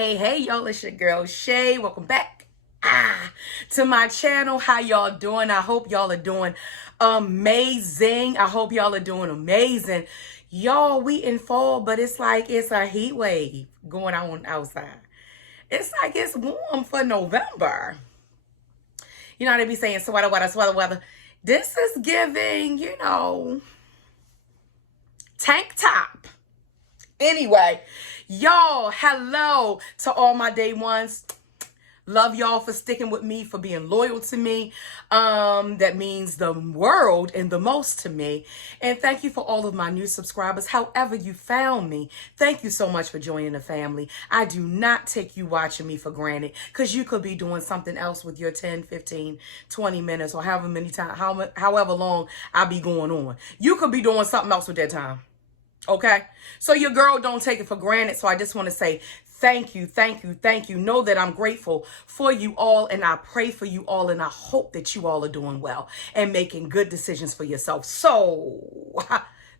Hey, y'all, it's your girl Shay. Welcome back to my channel. How y'all doing? I hope y'all are doing amazing. I hope y'all are doing amazing. Y'all, we in fall, but it's like it's a heat wave going on outside. It's like it's warm for November. You know how they be saying sweater weather, sweater weather. This is giving, tank top. Anyway, y'all, hello to all my day ones. Love y'all for sticking with me, for being loyal to me. That means the world and the most to me. And thank you for all of my new subscribers. However you found me, thank you so much for joining the family. I do not take you watching me for granted, because you could be doing something else with your 10, 15, 20 minutes or however many times, however long I be going on. You could be doing something else with that time. Okay, so your girl don't take it for granted. So I just want to say thank you, thank you, thank you. Know that I'm grateful for you all, and I pray for you all, and I hope that you all are doing well and making good decisions for yourself. So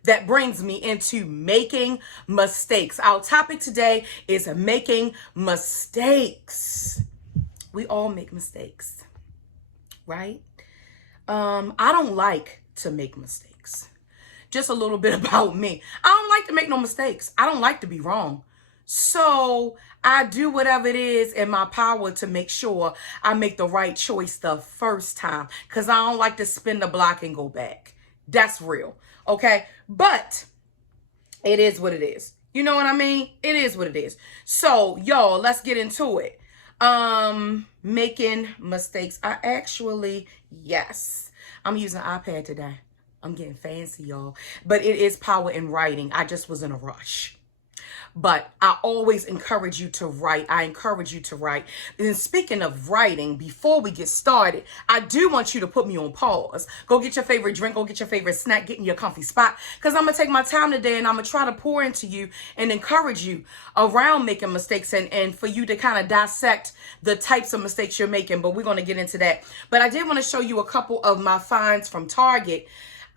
that brings me into making mistakes. Our topic today is making mistakes. We all make mistakes, right? I don't like to make mistakes. Just a little bit about me. I don't like to make no mistakes. I don't like to be wrong. So I do whatever it is in my power to make sure I make the right choice the first time, because I don't like to spin the block and go back. That's real. Okay. But it is what it is. You know what I mean? It is what it is. So y'all, let's get into it. Making mistakes. Yes, I'm using an iPad today. I'm getting fancy, y'all. But it is power in writing. I just was in a rush. But I always encourage you to write. I encourage you to write. And speaking of writing, before we get started, I do want you to put me on pause. Go get your favorite drink. Go get your favorite snack. Get in your comfy spot. Because I'm going to take my time today, and I'm going to try to pour into you and encourage you around making mistakes, and for you to kind of dissect the types of mistakes you're making. But we're going to get into that. But I did want to show you a couple of my finds from Target.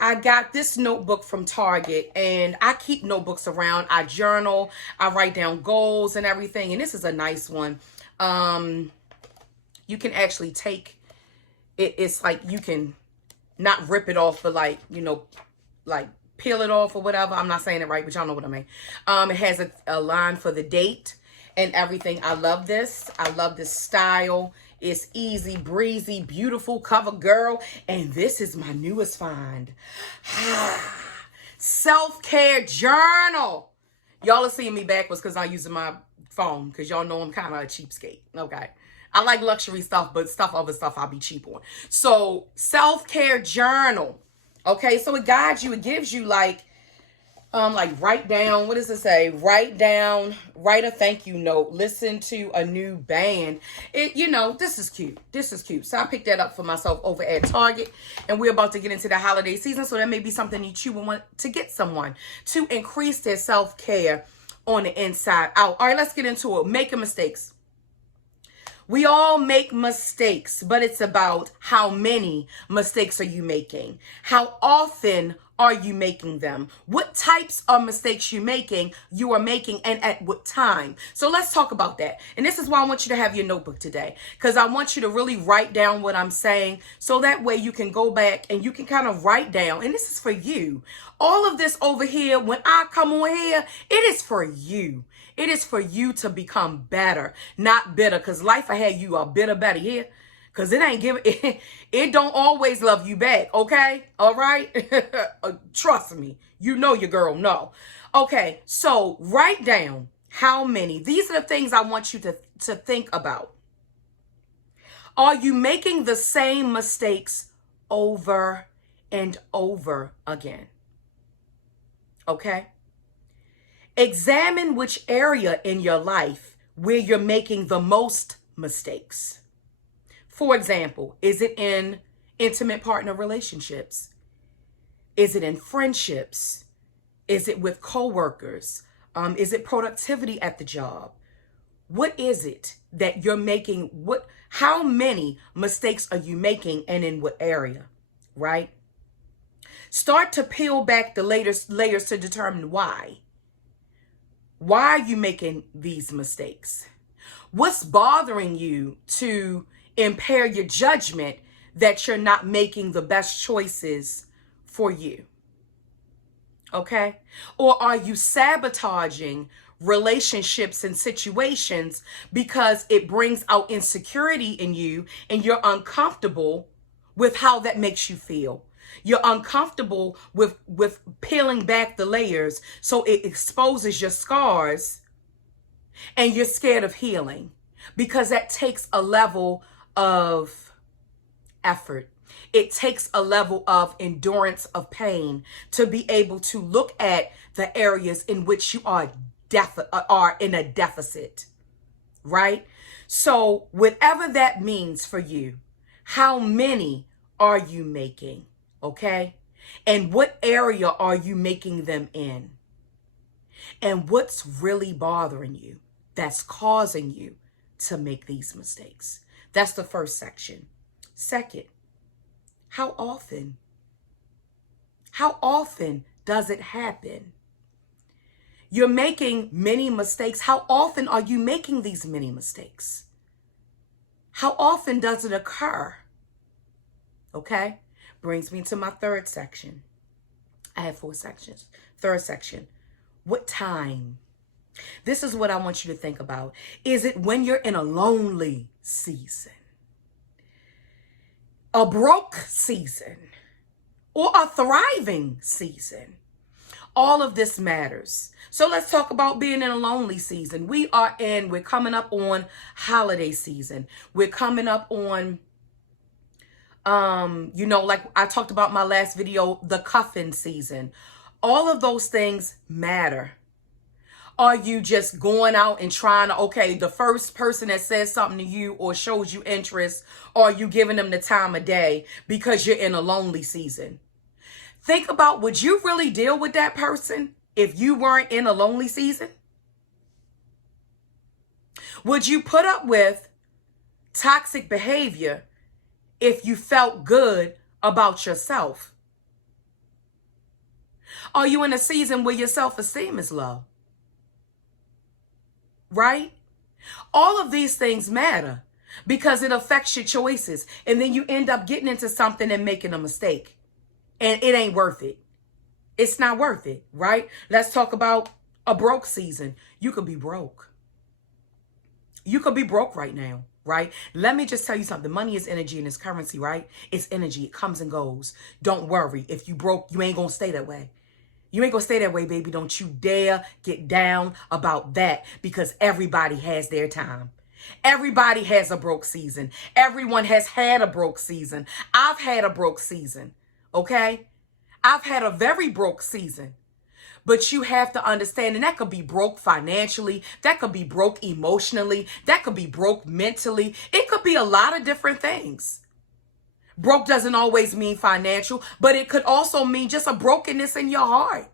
I got this notebook from Target, and I keep notebooks around. I journal, I write down goals and everything. And this is a nice one. You can actually take it. It's like you can not rip it off, but like peel it off or whatever. I'm not saying it right, but y'all know what I mean. It has a line for the date and everything. I love this. I love this style. It's easy, breezy, beautiful cover, girl. And this is my newest find. Self-care journal. Y'all are seeing me backwards because I'm using my phone, because y'all know I'm kind of a cheapskate. Okay. I like luxury stuff, but other stuff I'll be cheap on. So self-care journal. Okay. So it guides you. It gives you like write down, what does it say? Write a thank you note, listen to a new band. This is cute. This is cute. So I picked that up for myself over at Target, and we're about to get into the holiday season. So that may be something you would want to get someone to increase their self-care on the inside out. All right, let's get into it. Making mistakes. We all make mistakes, but it's about how many mistakes are you making? How often are you making them? What types of mistakes you are making, and at what time? So let's talk about that. And this is why I want you to have your notebook today, because I want you to really write down what I'm saying, so that way you can go back and you can kind of write down. And this is for you. All of this over here, when I come on here, it is for you. It is for you to become better, not bitter, because life ahead you are bitter better here. Because it ain't giving, it don't always love you back, okay? All right? Trust me. You know your girl, no. Okay, so write down how many. These are the things I want you to think about. Are you making the same mistakes over and over again? Okay? Examine which area in your life where you're making the most mistakes. For example, is it in intimate partner relationships? Is it in friendships? Is it with coworkers? Is it productivity at the job? What is it that you're making? How many mistakes are you making, and in what area, right? Start to peel back the layers to determine why. Why are you making these mistakes? What's bothering you to impair your judgment that you're not making the best choices for you? Okay? Or are you sabotaging relationships and situations because it brings out insecurity in you and you're uncomfortable with how that makes you feel? You're uncomfortable with peeling back the layers, so it exposes your scars, and you're scared of healing because that takes a level of effort. It takes a level of endurance of pain to be able to look at the areas in which you are in a deficit, right? So whatever that means for you, how many are you making, okay? And what area are you making them in? And what's really bothering you that's causing you to make these mistakes? That's the first section. Second, how often? How often does it happen? You're making many mistakes. How often are you making these many mistakes? How often does it occur? Okay? Brings me to my third section. I have 4 sections. Third section. What time? This is what I want you to think about. Is it when you're in a lonely season, a broke season, or a thriving season? All of this matters. So let's talk about being in a lonely season. We're coming up on holiday season. We're coming up on, like I talked about my last video, the cuffing season. All of those things matter. Are you just going out and trying to, okay, the first person that says something to you or shows you interest, or are you giving them the time of day because you're in a lonely season? Think about, would you really deal with that person if you weren't in a lonely season? Would you put up with toxic behavior if you felt good about yourself? Are you in a season where your self-esteem is low? Right? All of these things matter because it affects your choices. And then you end up getting into something and making a mistake. And it ain't worth it. It's not worth it, right? Let's talk about a broke season. You could be broke. You could be broke right now, right? Let me just tell you something. Money is energy and it's currency, right? It's energy. It comes and goes. Don't worry. If you broke, you ain't going to stay that way. You ain't going to stay that way, baby. Don't you dare get down about that, because everybody has their time. Everybody has a broke season. Everyone has had a broke season. I've had a broke season. Okay? I've had a very broke season. But you have to understand, and that could be broke financially, that could be broke emotionally, that could be broke mentally. It could be a lot of different things. Broke doesn't always mean financial, but it could also mean just a brokenness in your heart.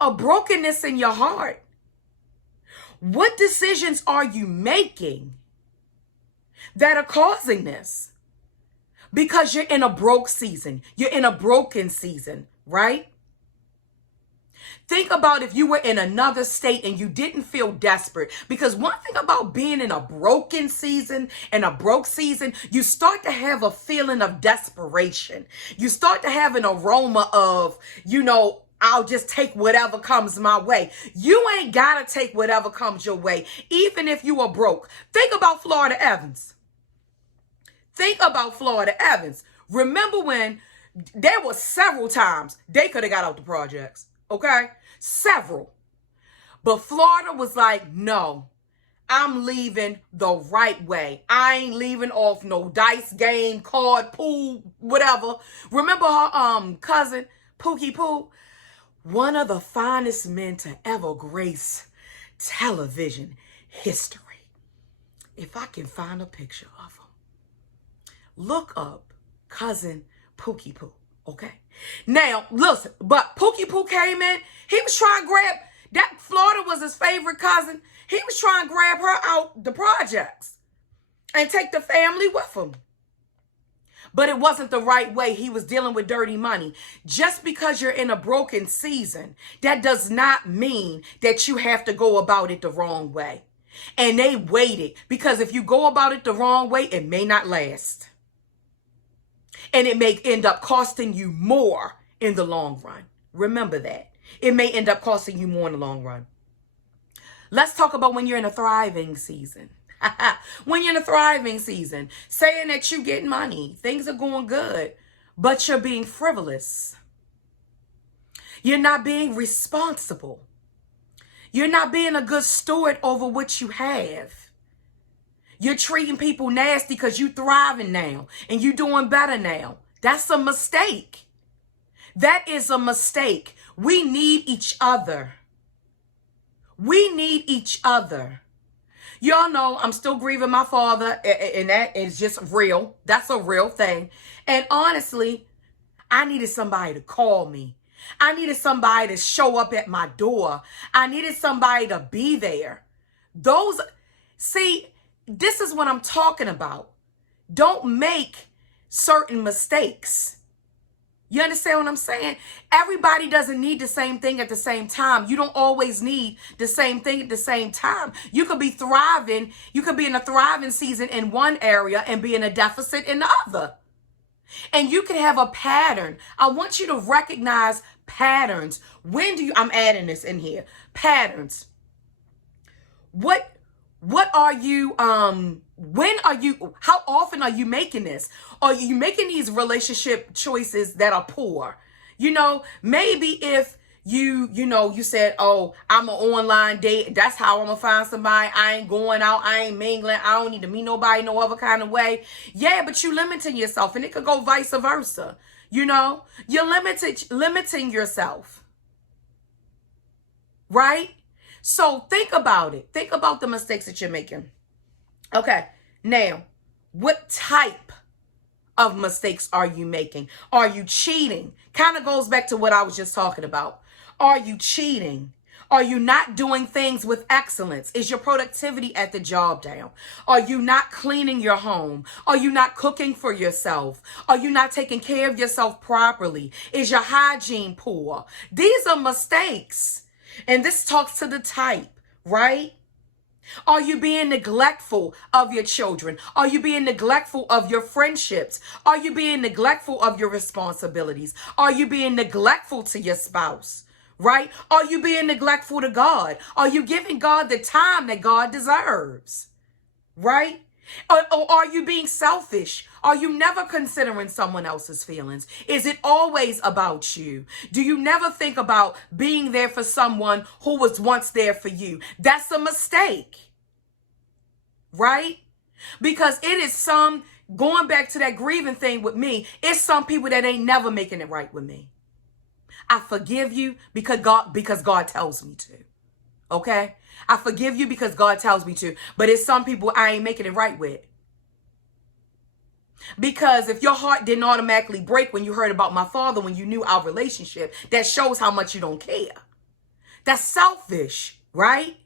A brokenness in your heart. What decisions are you making that are causing this? Because you're in a broke season. You're in a broken season, right? Think about if you were in another state and you didn't feel desperate. Because one thing about being in a broken season and a broke season, you start to have a feeling of desperation. You start to have an aroma of, I'll just take whatever comes my way. You ain't got to take whatever comes your way, even if you are broke. Think about Florida Evans. Think about Florida Evans. Remember when there were several times they could have got out the projects, okay? Several. But Florida was like, no, I'm leaving the right way. I ain't leaving off no dice game, card, pool, whatever. Remember her cousin, Pookie Poo? One of the finest men to ever grace television history. If I can find a picture of him. Look up cousin Pookie Poo, okay? Now, listen, but Pookie Poo came in. He was trying to grab, that Florida was his favorite cousin. He was trying to grab her out the projects and take the family with him. But it wasn't the right way. He was dealing with dirty money. Just because you're in a broken season, that does not mean that you have to go about it the wrong way. And they waited, because if you go about it the wrong way, it may not last. And it may end up costing you more in the long run. Remember that. It may end up costing you more in the long run. Let's talk about when you're in a thriving season. When you're in a thriving season, saying that you get money, things are going good, but you're being frivolous. You're not being responsible. You're not being a good steward over what you have. You're treating people nasty because you thriving now and you doing better now. That's a mistake. That is a mistake. We need each other. We need each other. Y'all know I'm still grieving my father, and that is just real. That's a real thing. And honestly, I needed somebody to call me. I needed somebody to show up at my door. I needed somebody to be there. See, this is what I'm talking about. Don't make certain mistakes. You understand what I'm saying? Everybody doesn't need the same thing at the same time. You don't always need the same thing at the same time. You could be thriving. You could be in a thriving season in one area and be in a deficit in the other. And you can have a pattern. I want you to recognize patterns. I'm adding this in here. Patterns. What are you, how often are you making this? Are you making these relationship choices that are poor? Maybe if you said, oh, I'm an online date. That's how I'm going to find somebody. I ain't going out. I ain't mingling. I don't need to meet nobody no other kind of way. Yeah, but you limiting yourself, and it could go vice versa. You're limiting yourself. Right? So think about it. Think about the mistakes that you're making. Okay. Now, what type of mistakes are you making? Are you cheating? Kind of goes back to what I was just talking about. Are you cheating? Are you not doing things with excellence? Is your productivity at the job down? Are you not cleaning your home? Are you not cooking for yourself? Are you not taking care of yourself properly? Is your hygiene poor? These are mistakes. And this talks to the type, right? Are you being neglectful of your children? Are you being neglectful of your friendships? Are you being neglectful of your responsibilities? Are you being neglectful to your spouse? Right? Are you being neglectful to God? Are you giving God the time that God deserves? Right? Or are you being selfish? Are you never considering someone else's feelings? Is it always about you? Do you never think about being there for someone who was once there for you? That's a mistake. Right? Because it is going back to that grieving thing with me, it's some people that ain't never making it right with me. I forgive you because God tells me to. Okay? I forgive you because God tells me to. But it's some people I ain't making it right with. Because if your heart didn't automatically break when you heard about my father, when you knew our relationship, that shows how much you don't care. That's selfish, right?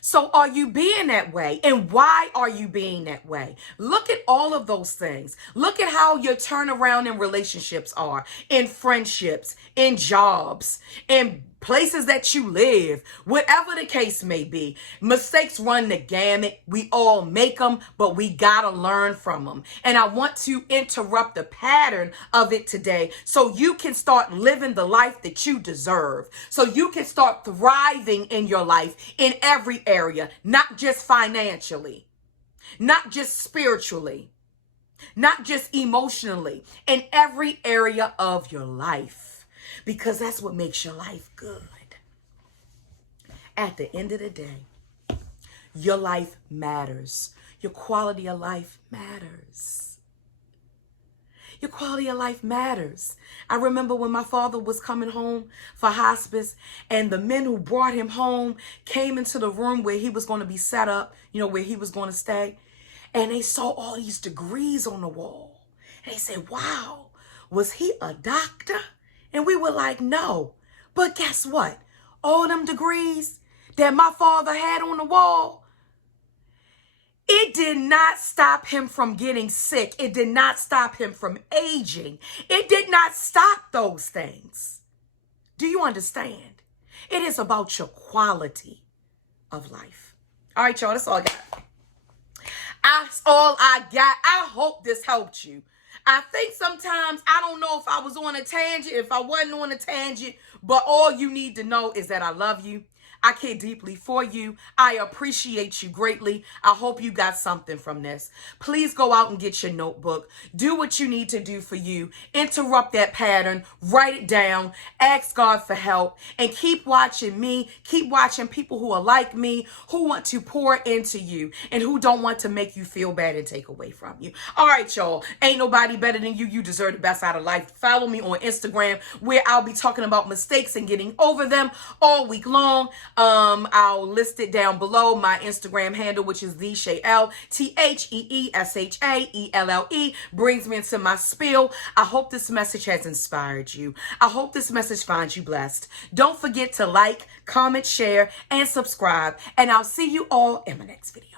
So are you being that way? And why are you being that way? Look at all of those things. Look at how your turnaround in relationships are, in friendships, in jobs, in places that you live, whatever the case may be. Mistakes run the gamut. We all make them, but we gotta learn from them. And I want to interrupt the pattern of it today so you can start living the life that you deserve. So you can start thriving in your life in every area, not just financially, not just spiritually, not just emotionally, in every area of your life. Because that's what makes your life good. At the end of the day, your life matters. Your quality of life matters. Your quality of life matters. I remember when my father was coming home for hospice, and the men who brought him home came into the room where he was going to be set up, where he was going to stay. And they saw all these degrees on the wall. And they said, wow, was he a doctor? And we were like, no. But guess what? All them degrees that my father had on the wall, it did not stop him from getting sick. It did not stop him from aging. It did not stop those things. Do you understand? It is about your quality of life. All right, y'all, that's all I got. That's all I got. I hope this helped you. I think sometimes, I don't know if I was on a tangent, if I wasn't on a tangent, but all you need to know is that I love you. I care deeply for you. I appreciate you greatly. I hope you got something from this. Please go out and get your notebook. Do what you need to do for you. Interrupt that pattern. Write it down. Ask God for help. And keep watching me. Keep watching people who are like me, who want to pour into you and who don't want to make you feel bad and take away from you. All right, y'all. Ain't nobody better than you. You deserve the best out of life. Follow me on Instagram, where I'll be talking about mistakes and getting over them all week long. I'll list it down below. My Instagram handle, which is TheShayelle, TheShayelle, brings me into my spiel. I hope this message has inspired you. I hope this message finds you blessed. Don't forget to like, comment, share, and subscribe. And I'll see you all in my next video.